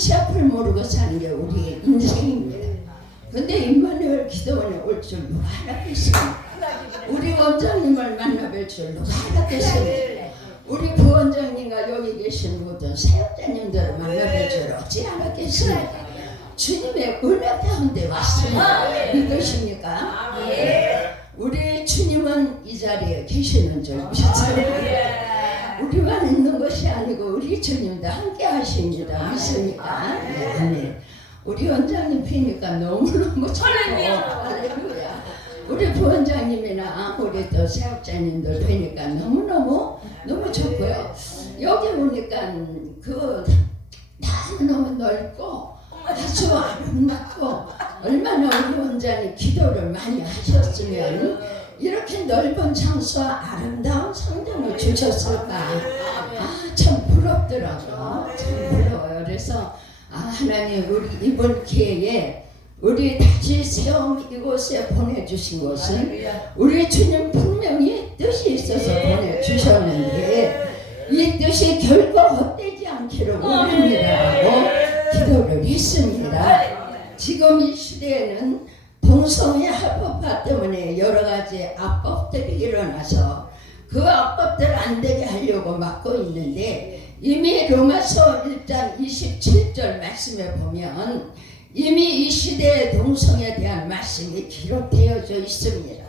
끝이 앞을 모르고 사는 게 우리의 인생입니다. 근데 임마누엘 기도원에 올 줄 누가 알았겠습니까? 우리 원장님을 만나뵐 줄 누가 알았겠습니까? 우리 부원장님과 여기 계신 모든 사역자님들을 만나뵐 줄 어찌 알았겠습니까? 주님의 은혜 가운데 왔습니다. 믿으십니까? 우리 주님은 이 자리에 계시는 줄 믿습니다. 우리만 있는 것이 아니고 우리 주님도 함께 하십니다. 믿습니까? 네. 우리 원장님 뵈니까 너무너무 좋고 할렐루야. 우리 부원장님이나 우리 또 사역자님들 뵈니까 너무 좋고요. 여기 오니까 다 너무 넓고 아주 아름답고 얼마나 우리 원장님 기도를 많이 하셨으면 이렇게 넓은 장소와 아름다운 성전을 주셨을까. 참 부럽더라고요. 참 부러워요. 그래서 하나님 우리 이번 기회에 우리 다시 세움 이곳에 보내주신 것은 우리 주님 분명히 뜻이 있어서 보내주셨는데 이 뜻이 결코 헛되지 않기를 원합니다라고 기도를 했습니다. 지금 이 시대에는 동성애 합법화 때문에 여러 가지 악법들이 일어나서 그 악법들 안 되게 하려고 막고 있는데 이미 로마서 1장 27절 말씀에 보면 이미 이 시대의 동성애에 대한 말씀이 기록되어져 있습니다.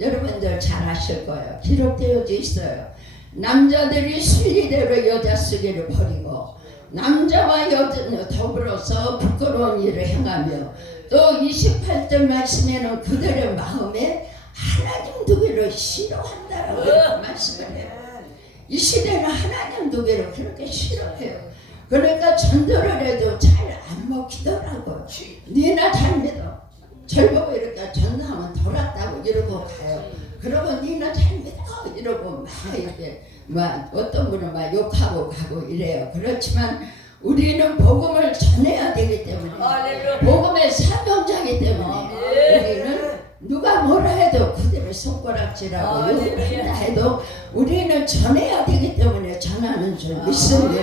여러분들 잘 아실 거예요. 기록되어져 있어요. 남자들이 순리대로 여자 쓰기를 버리고 남자와 여자는 더불어서 부끄러운 일을 행하며 또 28절 말씀에는 그들의 마음에 하나님 두기를 싫어한다라고 말씀을 해요. 이 시대는 하나님 두기를 그렇게 싫어해요. 그러니까 전도를 해도 잘 안 먹히더라고요. 니나 잘 믿어. 절 보고 이렇게 전도하면 돌았다고 이러고 가요. 그러고 니나 잘 믿어 이러고 막 이렇게 어떤 분은 막 욕하고 가고 이래요. 그렇지만 우리는 복음을 전해야 되기 때문에 복음의 사명자이기 때문에 우리는 누가 뭐라 해도 그대로 손가락질하고 욕을 한다 해도 우리는 전해야 되기 때문에 전하는 줄 믿습니다.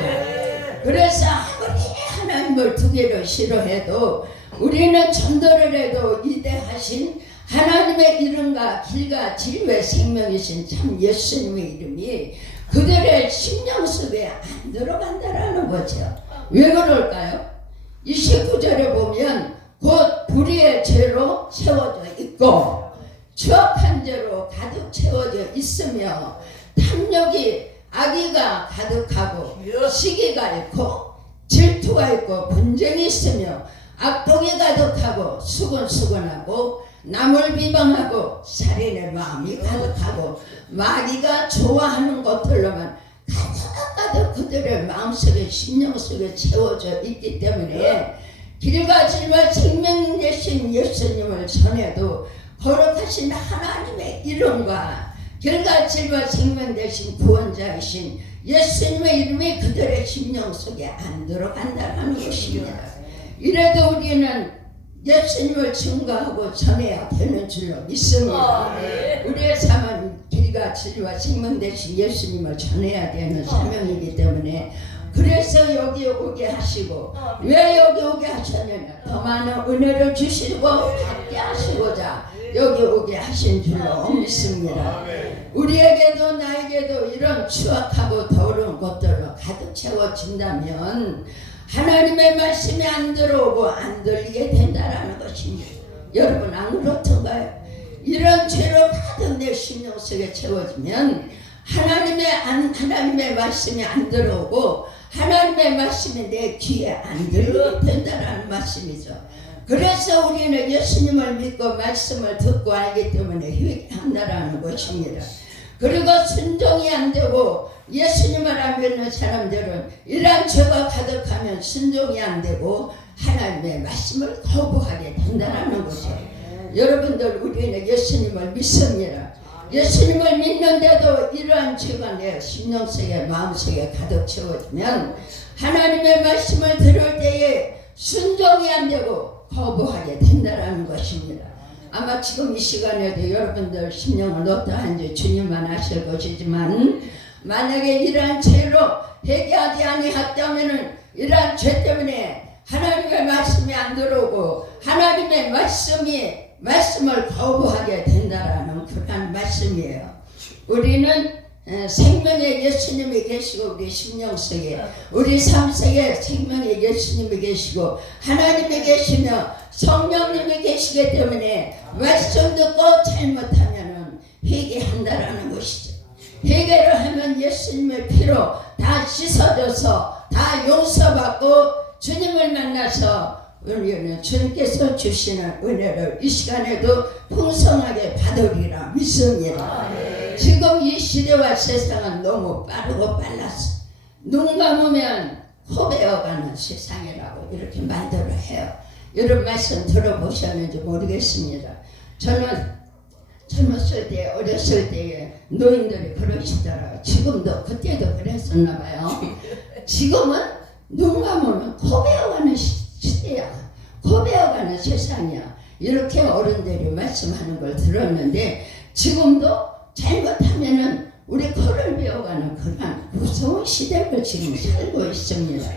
그래서 아무리 하나님을 두기를 싫어해도 우리는 전도를 해도 위대하신 하나님의 이름과 길과 진리의 생명이신 참 예수님의 이름이 그들의 심령 속에 안 들어간다라는 거죠. 왜 그럴까요? 29절에 보면 곧 불의의 죄로 채워져 있고 추악한 죄로 가득 채워져 있으며 탐욕이 악의가 가득하고 시기가 있고 질투가 있고 분쟁이 있으며 악독이 가득하고 수근수근하고 남을 비방하고 살인의 마음이 가득하고 마귀가 좋아하는 것들로만 가득가득 그들의 마음속에 심령 속에 채워져 있기 때문에 길과 진리와 생명 되신 예수님을 전해도 거룩하신 하나님의 이름과 길과 진리와 생명 되신 구원자이신 예수님의 이름이 그들의 심령 속에 안 들어간다는 것입니다. 이래도 우리는 예수님을 증거하고 전해야 되는 줄로 믿습니다. 우리의 삶은 길과 진리와 생명 되신 예수님을 전해야 되는 사명이기 때문에 그래서 여기 오게 하시고 왜 여기 오게 하셨느냐 더 많은 은혜를 주시고 받게 하시고자 여기 오게 하신 줄로 믿습니다. 우리에게도 나에게도 이런 추악하고 더러운 것들로 가득 채워진다면 하나님의 말씀이 안 들어오고 안 들리게 된다라는 것입니다. 여러분 안 그렇던가요? 이런 죄로 가득 내 심령 속에 채워지면 하나님의 말씀이 안 들어오고 하나님의 말씀이 내 귀에 안 들리게 된다라는 말씀이죠. 그래서 우리는 예수님을 믿고 말씀을 듣고 알기 때문에 회개한다라는 것입니다. 그리고 순종이 안 되고 예수님을 안 믿는 사람들은 이러한 죄가 가득하면 순종이 안 되고 하나님의 말씀을 거부하게 된다는 거죠. 여러분들 우리는 예수님을 믿습니다. 예수님을 믿는데도 이러한 죄가 내 심령 속에 마음속에 가득 채워지면 하나님의 말씀을 들을 때에 순종이 안 되고 거부하게 된다는 것입니다. 아마 지금 이 시간에도 여러분들 심령은 어떠한지 주님만 아실 것이지만 만약에 이러한 죄로 회개하지 아니했다면 이러한 죄 때문에 안 들어오고 하나님의 말씀을 거부하게 된다라는 그런 말씀이에요. 우리는 생명의 예수님이 계시고 우리 심령 속에 우리 삶 속에 생명의 예수님이 계시고 하나님이 계시며 성령님이 계시기 때문에 말씀 듣고 잘못하면 회개한다라는 것이죠. 회개를 하면 예수님의 피로 다 씻어져서 다 용서받고 주님을 만나서 우리는 주님께서 주시는 은혜를 이 시간에도 풍성하게 받으리라 믿습니다. 지금 이 시대와 세상은 너무 빠르고 빨라서 눈 감으면 호배어가는 세상이라고 이렇게 말들을 해요. 이런 말씀 들어보셨는지 모르겠습니다. 저는 젊었을 때 어렸을 때에 노인들이 그러시더라고요. 지금도 그때도 그랬었나 봐요. 지금은 눈 감으면 호배어가는 시대야. 고배어가는 세상이야. 이렇게 어른들이 말씀하는 걸 들었는데 지금도 잘못하면은 우리 코를 베어가는 그런 무서운 시대를 지금 살고 있습니다.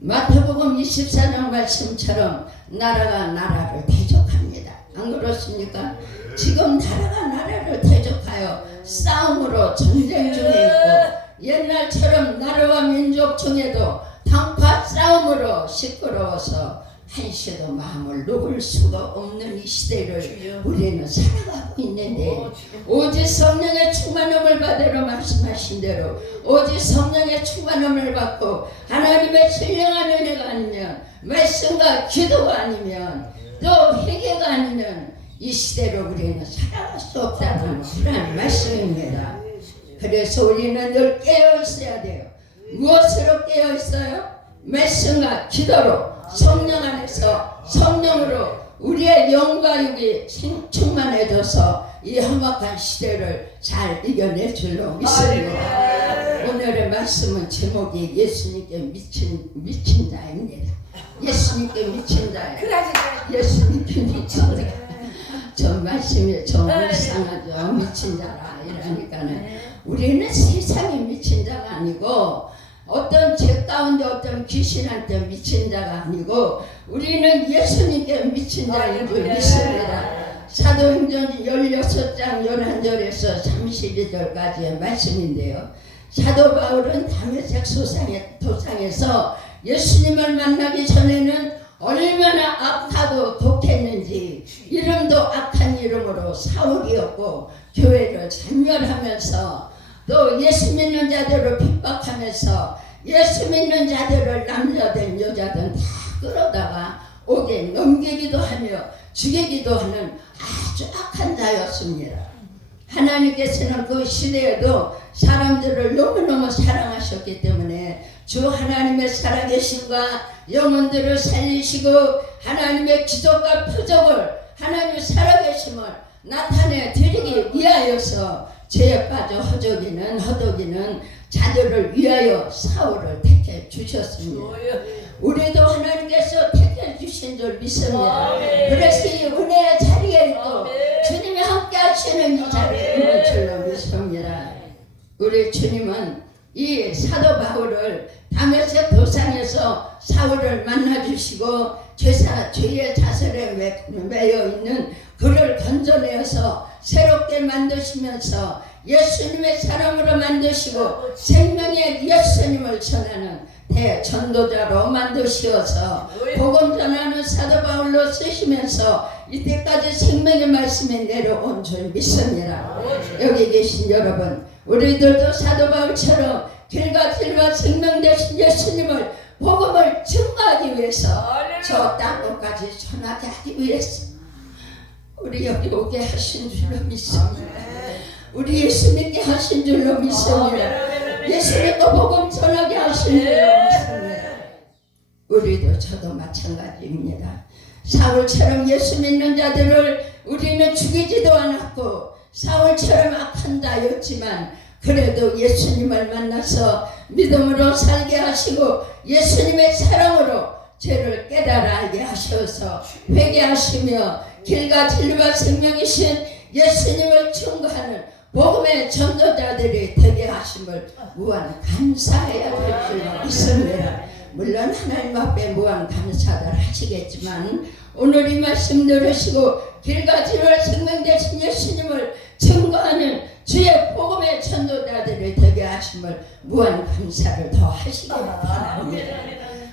마태복음 24장 말씀처럼 나라가 나라를 대적합니다. 안 그렇습니까? 지금 나라가 나라를 대적하여 싸움으로 전쟁 중에 있고 옛날처럼 나라와 민족 중에도 당파 싸움으로 시끄러워서 한시도 마음을 놓을 수가 없는 이 시대를 우리는 살아가고 있는데 오직 성령의 충만함을 받으러 말씀하신 대로 오직 성령의 충만함을 받고 하나님의 신령한 은혜가 아니면 말씀과 기도가 아니면 또 회개가 아니면 이 시대로 우리는 살아갈 수 없다는 그런 말씀입니다. 그래서 우리는 늘 깨어 있어야 돼요. 무엇으로 깨어 있어요? 말씀과 기도로 성령 안에서 성령으로 우리의 영과 육이 충만해져서 이 험악한 시대를 잘 이겨낼 줄로 믿습니다. 오늘의 말씀은 제목이 예수님께 미친 자입니다. 예수님께 미친 자예요. 예수님께 미친 자. 저 말씀이 좀 이상하죠. 미친 자라 이러니까는 우리는 세상에 미친 자가 아니고 어떤 죄 가운데 어떤 귀신한테 미친 자가 아니고 우리는 예수님께 미친 자인 줄 믿습니다. 사도행전 16장 11절에서 32절까지의 말씀인데요. 사도 바울은 다메섹 도상에서 예수님을 만나기 전에는 얼마나 악하고 독했는지 이름도 악한 이름으로 사울이었고 교회를 잔멸하면서 또 예수 믿는 자들을 핍박하면서 예수 믿는 자들을 남자든 여자든 다 끌어다가 옥에 넘기기도 하며 죽이기도 하는 아주 악한 자였습니다. 하나님께서는 그 시대에도 사람들을 너무너무 사랑하셨기 때문에 주 하나님의 살아계심과 영혼들을 살리시고 하나님의 기적과 표적을 하나님의 살아계심을 나타내 드리기 위하여서 죄에 빠져 허덕이는 자들을 위하여 사울을 택해 주셨습니다. 우리도 하나님께서 택해 주신 줄 믿습니다. 그래서 이 은혜의 자리에 있고 주님이 함께 하시는 이 자리에 있는 줄로 믿습니다. 우리 주님은 이 사도 바울을 다메섹 도상에서 사울을 만나주시고 죄의 자설에 매여 있는 그를 건져내어서 새롭게 만드시면서 예수님의 사람으로 만드시고 생명의 예수님을 전하는 대전도자로 만드시어서 복음 전하는 사도 바울로 쓰시면서 이때까지 생명의 말씀이 내려온 줄 믿습니다. 여기 계신 여러분, 우리들도 사도 바울처럼 길과 생명 되신 예수님을 복음을 증거하기 위해서 저 땅끝까지 전하게 하기 위해서 우리 여기 오게 하신 줄로 믿습니다. 우리 예수 믿게 하신 줄로 믿습니다. 예수님도 복음 전하게 하신 줄로 믿습니다. 우리도 저도 마찬가지입니다. 사울처럼 예수 믿는 자들을 우리는 죽이지도 않았고 사울처럼 악한 자였지만 그래도 예수님을 만나서 믿음으로 살게 하시고 예수님의 사랑으로 죄를 깨달아 알게 하셔서 회개하시며 길과 진리와 생명이신 예수님을 증거하는 복음의 전도자들이 되게 하심을 무한 감사해야 될 줄로 믿습니다. 물론 하나님 앞에 무한 감사를 하시겠지만 오늘 이 말씀 들으시고 길과 지혜와 생명 되신 예수님을 증거하는 주의 복음의 전도자들이 되게 하심을 무한 감사를 더 하시기 바랍니다.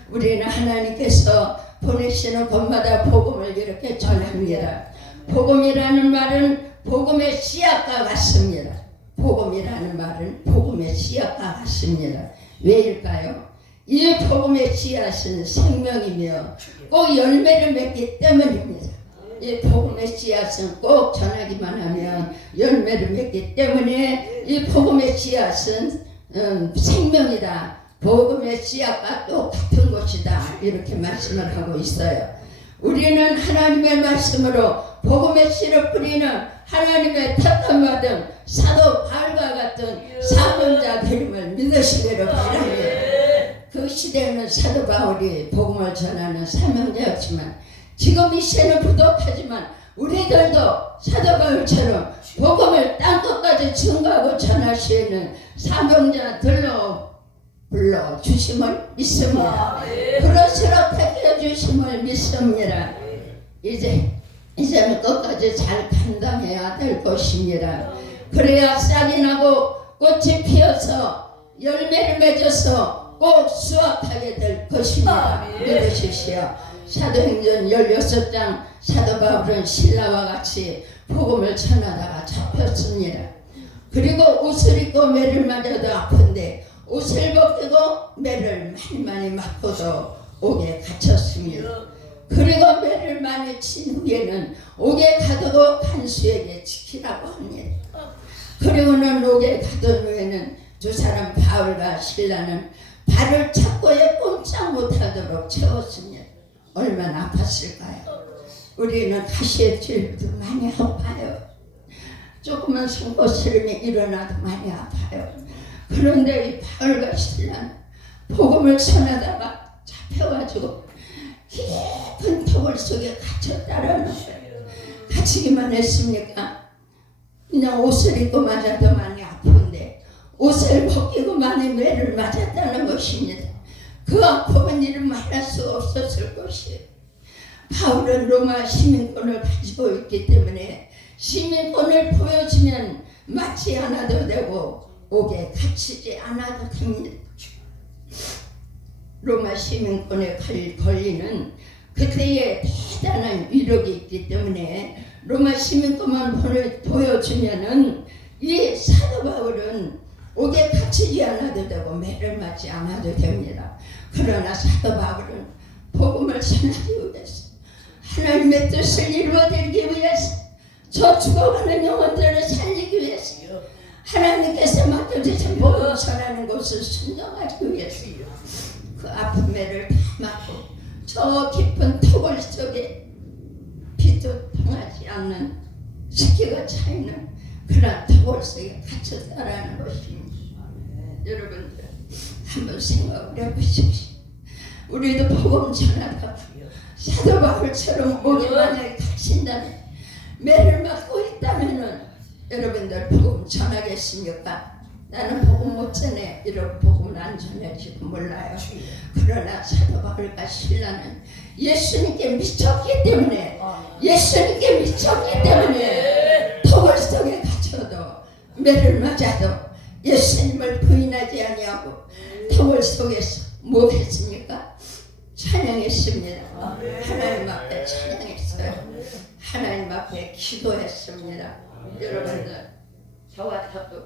우리는 하나님께서 보내시는 곳마다 복음을 이렇게 전합니다. 복음이라는 말은 복음의 씨앗과 같습니다. 복음이라는 말은 복음의 씨앗과 같습니다. 왜일까요? 이 복음의 씨앗은 생명이며 꼭 열매를 맺기 때문입니다. 이 복음의 씨앗은 꼭 전하기만 하면 열매를 맺기 때문에 이 복음의 씨앗은 생명이다. 복음의 씨앗과 또 같은 것이다. 이렇게 말씀을 하고 있어요. 우리는 하나님의 말씀으로 복음의 씨를 뿌리는 하나님의 택함받은 사도 바울과 같은 사명자 되림을 믿으시기를 바랍니다. 그 시대에는 사도 바울이 복음을 전하는 사명자였지만 지금 이 시대는 부족하지만 우리들도 사도 바울처럼 복음을 땅끝까지 증거하고 전할 수 있는 사명자들로 불러주심을 믿습니다. 그럴수록 택해주심을 믿습니다. 이제는 끝까지 잘 감당해야 될 것입니다. 그래야 싹이 나고 꽃이 피어서 열매를 맺어서 꼭 수확하게 될 것입니다. 믿으십시오. 사도행전 16장 사도 바울은 신라와 같이 복음을 전하다가 잡혔습니다. 그리고 옷을 입고 매를 맞아도 아픈데 옷을 벗기고 매를 많이 맞고도 옥에 갇혔습니다. 그리고 매를 많이 친 후에는 옥에 가두고 간수에게 지키라고 합니다. 그리고는 옥에 가둔 후에는 두 사람 바울과 신라는 발을 착고에 꼼짝 못하도록 채웠습니다. 얼마나 아팠을까요? 우리는 가시의 질도 많이 아파요. 조그만 손거스름이 일어나도 많이 아파요. 그런데 이 바울과 신라는 복음을 전하다가 잡혀가지고 깊은 터벌 속에 갇혔다라는 거예요. 갇히기만 했습니까? 그냥 옷을 입고 맞아도 많이 아픈데 옷을 벗기고 많이 매를 맞았다는 것입니다. 그 아픔은 이를 말할 수 없었을 것이에요. 바울은 로마 시민권을 가지고 있기 때문에 시민권을 보여주면 맞지 않아도 되고 옥에 갇히지 않아도 됩니다. 로마 시민권에 걸리는 그때의 대단한 위력이 있기 때문에 로마 시민권만 보여주면은 이 사도 바울은 옥에 갇히지 않아도 되고 매를 맞지 않아도 됩니다. 그러나 사도 바울은 복음을 전하기 위해서 하나님의 뜻을 이루어드리기 위해서 저 죽어가는 영혼들을 살리기 위해서 하나님께서 맡겨주신 복음을 전하는 것을 순종하기 위해서 그 아픈 매를 다 맞고 저 깊은 토굴 속에 빛도 통하지 않는 습기가 차있는 그런 토굴 속에 갇혔다라는 것입니다. 여러분들 한번 생각을 해보십시오. 우리도 복음 전하다가 사도 바울처럼 목에 만약에 갇힌다면 매를 맞고 있다면은 여러분들 복음 전하겠습니까? 나는 복음 못 전해. 이런 복음을 안 전할지도 몰라요. 그러나 사도 바울과 신라는 예수님께 미쳤기 때문에 토굴 속에 갇혀도 매를 맞아도 예수님을 부인하지 아니하고 토굴 속에서 뭐 했습니까? 찬양했습니다. 하나님 앞에 찬양했어요. 하나님 앞에 기도했습니다. 여러분들 저와 저도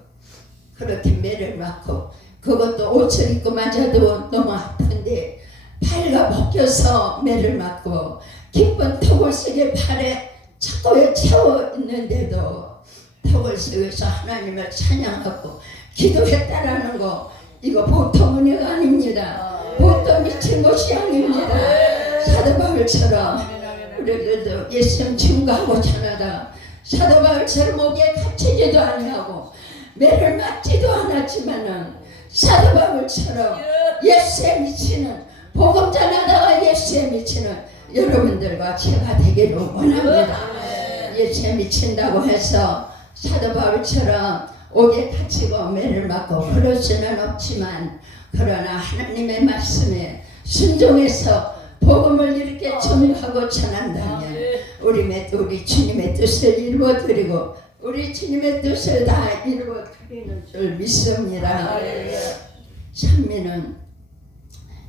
그렇게 매를 맞고 그것도 옷을 입고 맞아도 너무 아픈데 발가 벗겨서 매를 맞고 깊은 토굴 속에 발에 착고에 채워 있는데도 토굴 속에서 하나님을 찬양하고 기도했다라는 거 이거 보통 은혜가 아닙니다. 보통 미친 것이 아닙니다. 사도 바울처럼 우리들도 예수님 증거하고 전하다 사도 바울처럼 목에 갇히지도 아니하고 매를 맞지도 않았지만은 사도 바울처럼 예수에 미치는 복음 전하다가 예수에 미치는 여러분들과 제가 되기를 원합니다. 예수에 미친다고 해서 사도 바울처럼 옥에 갇히고 매를 맞고 그럴 수는 없지만 그러나 하나님의 말씀에 순종해서 복음을 이렇게 전하고 전한다면 우리 주님의 뜻을 이루어드리고 우리 주님의 뜻을 다 이루어드리는 줄 믿습니다. 찬미는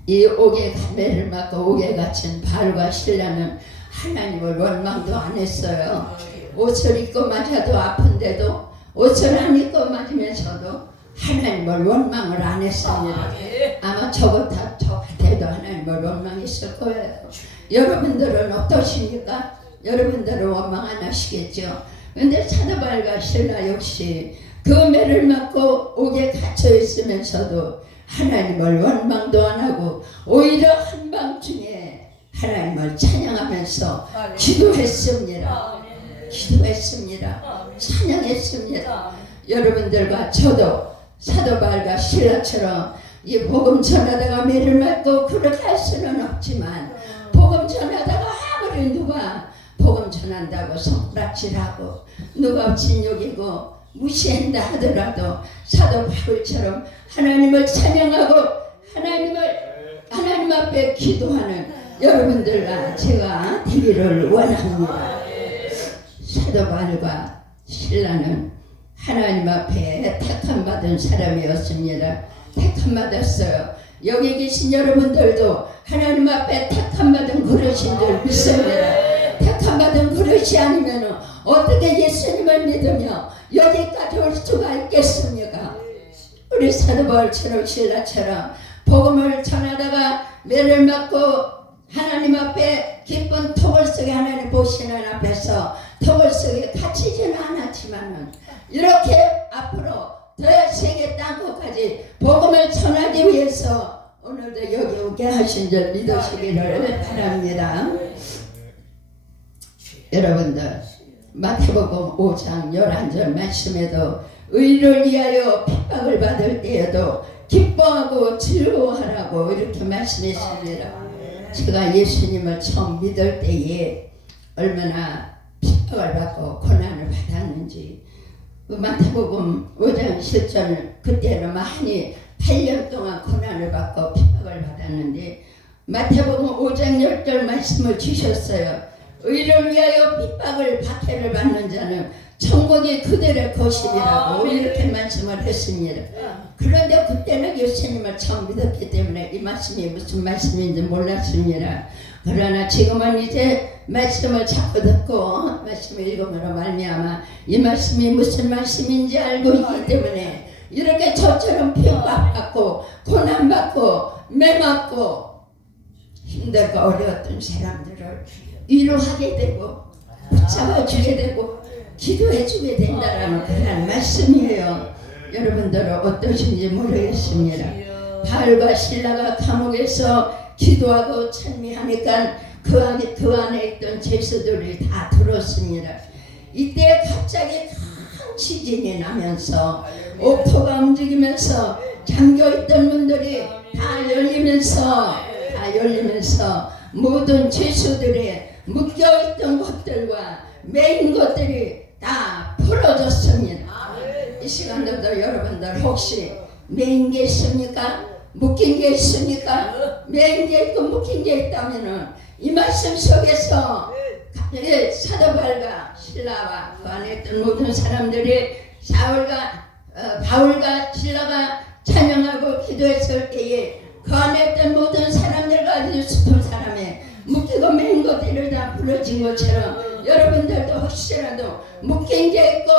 이 옥에 매를 맞고 옥에 갇힌 바울과 실라는 하나님을 원망도 안 했어요. 옷을 입고 맞아도 아픈데도 옷을 안 입고 맞으면서도 하나님을 원망을 안 했습니다. 아마 저 같아도 하나님을 원망했을 거예요. 여러분들은 어떠십니까? 여러분들은 원망 안 하시겠죠? 근데 사도 바울과 실라 역시 그 매를 맞고 옥에 갇혀 있으면서도 하나님을 원망도 안 하고 오히려 한밤중에 하나님을 찬양하면서 기도했습니다. 찬양했습니다. 여러분들과 저도 사도 바울과 실라처럼 이 복음 전하다가 매를 맞고 그렇게 할 수는 없지만 복음 전하다가 아무리 누가 복음 전한다고 손가락질하고 누가 진욕이고 무시한다 하더라도 사도 바울처럼 하나님을 찬양하고 하나님 앞에 기도하는 여러분들과 제가 되기를 원합니다. 사도 바울과 실라는 하나님 앞에 택함 받은 사람이었습니다. 택함 받았어요. 여기 계신 여러분들도 하나님 앞에 택함 받은 그릇인 줄 믿습니다. 택함 받은 그릇이 아니면 어떻게 예수님을 믿으며 여기까지 올 수가 있겠습니까? 우리 사도 바울처럼 실라처럼 복음을 전하다가 매를 맞고 하나님 앞에 기쁜 토벌 속에 하나님 보시는 앞에서 토벌 속에 갇히지는 않았지만은 이렇게 앞으로 더 세계 땅끝까지 복음을 전하기 위해서 오늘도 여기 오게 하신 줄 믿으시기를 바랍니다. 여러분들 마태복음 5장 11절 말씀에도 의를 위하여 핍박을 받을 때에도 기뻐하고 즐거워하라고 이렇게 말씀했습니다. 제가 예수님을 처음 믿을 때에 얼마나 핍박을 받고 고난을 받았는지 마태복음 5장 10절 그때는 많이 8년 동안 고난을 받고 핍박을 받았는데 마태복음 5장 10절 말씀을 주셨어요. 의를 위하여 핍박을 박해를 받는 자는 천국이 그들의 것이라고 이렇게 말씀을 했습니다. 그런데 그때는 예수님을 처음 믿었기 때문에 이 말씀이 무슨 말씀인지 몰랐습니다. 그러나 지금은 이제 말씀을 자꾸 듣고 말씀을 읽음으로 말미암아 이 말씀이 무슨 말씀인지 알고 있기 때문에 이렇게 저처럼 핍박받고 고난받고 매맞고 힘들고 어려웠던 사람들을 위로하게 되고 붙잡아주게 되고 기도해주게 된다는 그런 말씀이에요. 여러분들은 어떠신지 모르겠습니다. 바울과 실라가 감옥에서 기도하고 찬미하니까 그 안에 있던 죄수들이 다 들었습니다. 이때 갑자기 큰 지진이 나면서 옥토가 움직이면서 잠겨있던 문들이 다 열리면서 모든 죄수들의 묶여있던 것들과 매인 것들이 다 풀어졌습니다. 이 시간들도 여러분들 혹시 매인 게 있습니까? 묶인 게 있습니까? 매인 게 있고 묶인 게 있다면은 이 말씀 속에서 사도 바울과 실라와 그 안에 있던 모든 사람들이 바울과 실라가 찬양하고 기도했을 때에 그 안에 있던 모든 사람들과 유스푼 사람의 묶이고 맨 것들을 다 풀어진 것처럼 여러분들도 혹시라도 묶인 게 있고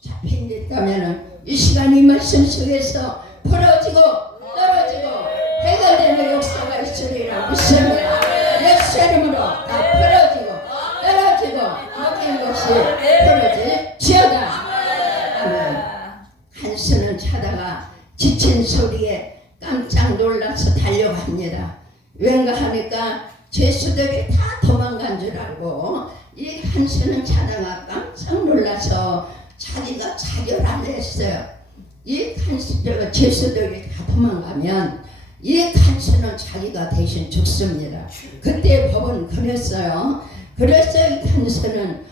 잡힌 게 있다면 이 시간 이 말씀 속에서 풀어지고 떨어지고 해결되는 역사가 있으리라 믿습니다. 예수 이름으로 다 풀어지고 떨어지고 묶인 것이 풀어질지어다. 아멘. 한스는 자다가 지친 소리에 깜짝 놀라서 달려갑니다. 왠가 하니까 죄수들이 다 도망간 줄 알고 이 한스는 자다가 깜짝 놀라서 자기가 자결을 했어요. 이 죄수들이 다 도망가면 이 한스는 자기가 대신 죽습니다. 그때 법은 그랬어요. 그래서 이 한스는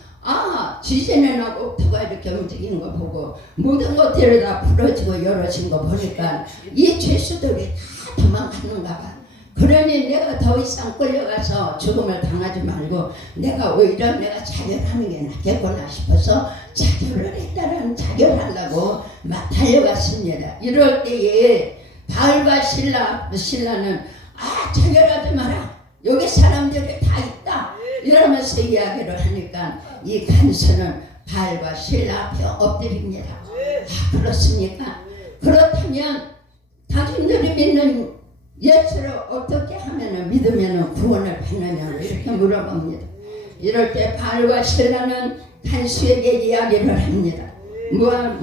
지진에 나고 옥토가 이렇게 움직이는 거 보고 모든 것들이 다 풀어지고 열어진 거 보니까 이 죄수들이 다 도망가는가 봐. 그러니 내가 더 이상 끌려가서 죽음을 당하지 말고 내가 오히려 내가 자결하는 게 낫겠구나 싶어서 자결을 했다라는 자결하려고 막 달려갔습니다. 이럴 때에 바울과 신라는 자결하지 마라. 여기 사람들이 다 있다. 이러면서 이야기를 하니까 이 간수는 바울과 신라 앞에 엎드립니다. 그렇습니까? 그렇다면 당신들이 믿는 예수를 어떻게 하면 믿으면 구원을 받느냐고 이렇게 물어봅니다. 이럴 때 바울과 신라는 간수에게 이야기를 합니다.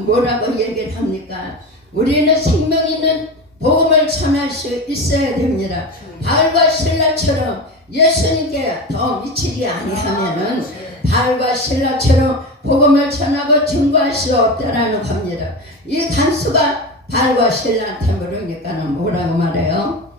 뭐라고 얘기를 합니까? 우리는 생명 있는 복음을 전할 수 있어야 됩니다. 바울과 신라처럼 예수님께 더 미치지 아니하면은 바울과 신라처럼 복음을 전하고 증거할 수 없다라는 겁니다. 이 간수가 바울과 신라한테 물으니까는 뭐라고 말해요?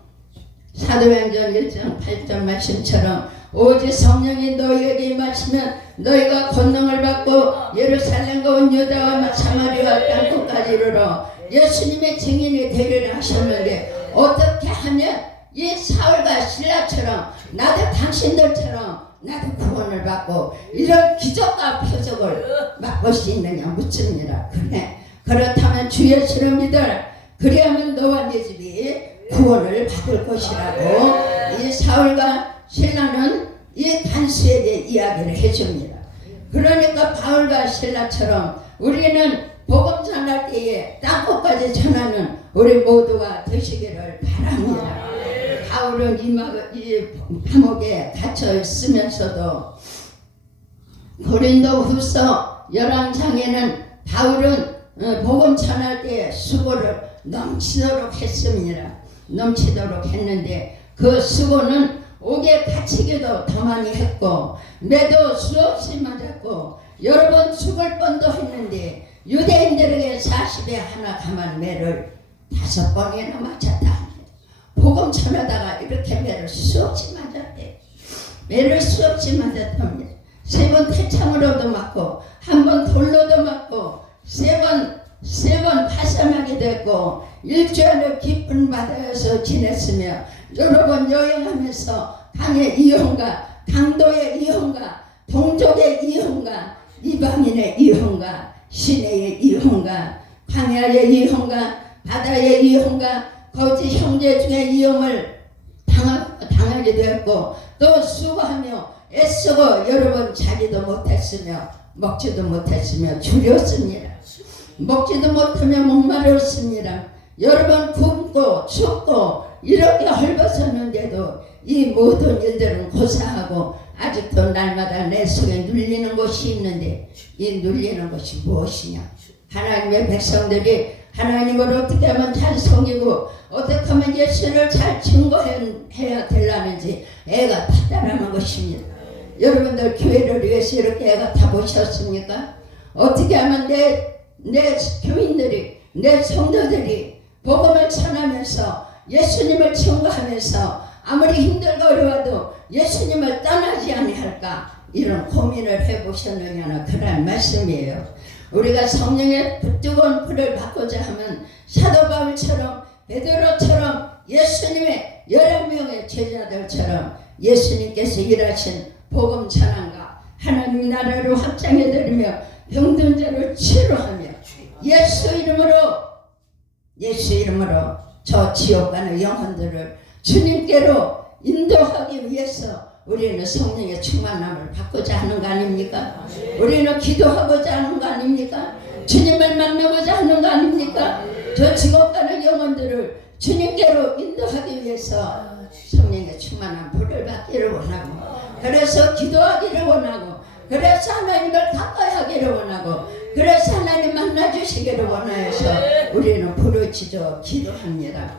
사도행전 1장 8절 말씀처럼 오직 성령이 너희에게 임하시면 너희가 권능을 받고 예루살렘과 온 유다와 사마리아 땅끝까지 이르러 예수님의 증인이 되리라 하셨는데 어떻게 하면 이 사울과 신라처럼 나도 당신들처럼 나도 구원을 받고 이런 기적과 표적을 맛볼 수 있느냐 묻습니다. 그래 그렇다면 주 예수를 믿어라. 그래야만 너와 네 집이 구원을 받을 것이라고 이 사울과 신라는 이 간수에게 이야기를 해줍니다. 그러니까 바울과 신라처럼 우리는 복음 전할 때에 땅끝까지 전하는 우리 모두가 되시기를 바랍니다. 바울은 이 감옥에 갇혀 있으면서도 고린도 후서 11장에는 바울은 복음 전할 때 수고를 넘치도록 했습니다. 넘치도록 했는데 그 수고는 옥에 갇히기도 더 많이 했고 매도 수없이 맞았고 여러 번 죽을 뻔도 했는데 유대인들에게 40에 하나 감한 매를 5번이나 맞았다 합니다. 복음 전하다가 이렇게 매를 수없이 맞았대. 매를 수없이 맞았답니다. 3번 태창으로도 맞고 1번 돌로도 맞고 3번 파산하게 됐고 일주일을 깊은 바다에서 지냈으며 여러 번 여행하면서 강의 이혼과 강도의 이혼과 동족의 이혼과 이방인의 이혼과 시내의 이혼과 광야의 이혼과 바다의 이혼과 거짓 형제 중에 이혼을 당하게 되었고 또 수고하며 애쓰고 여러 번 자기도 못했으며 먹지도 못했으며 줄였습니다. 먹지도 못하며 목마르었습니다. 여러 번 굶고 춥고 이렇게 헐벗었는데도 이 모든 일들은 고사하고 아직도 날마다 내 속에 눌리는 것이 있는데 이 눌리는 것이 무엇이냐? 하나님의 백성들이 하나님을 어떻게 하면 잘 섬기고 어떻게 하면 예수를 잘 증거해야 되려는지 애가 타다라는 것입니다. 여러분들 교회를 위해서 이렇게 애가 타보셨습니까? 어떻게 하면 내 교인들이 내 성도들이 복음을 전하면서 예수님을 증거하면서 아무리 힘들고 어려워도 예수님을 떠나지 아니할까 이런 고민을 해보셨느냐는 그런 말씀이에요. 우리가 성령의 뜨거운 불을 받고자 하면 사도 바울처럼 베드로처럼 예수님의 11명의 제자들처럼 예수님께서 일하신 복음 전환과 하나님 나라를 확장해드리며 병든 자를 치료하며 예수 이름으로 저 지옥 가는 영혼들을 주님께로 인도하기 위해서 우리는 성령의 충만함을 받고자 하는 거 아닙니까? 우리는 기도하고자 하는 거 아닙니까? 주님을 만나고자 하는 거 아닙니까? 저 지옥 가는 영혼들을 주님께로 인도하기 위해서 성령의 충만한 불을 받기를 원하고 그래서 기도하기를 원하고 그래서 하나님을 가까이 하기를 원하고 그래서 하나님 만나주시기를 원하여서 우리는 부르짖어 기도합니다.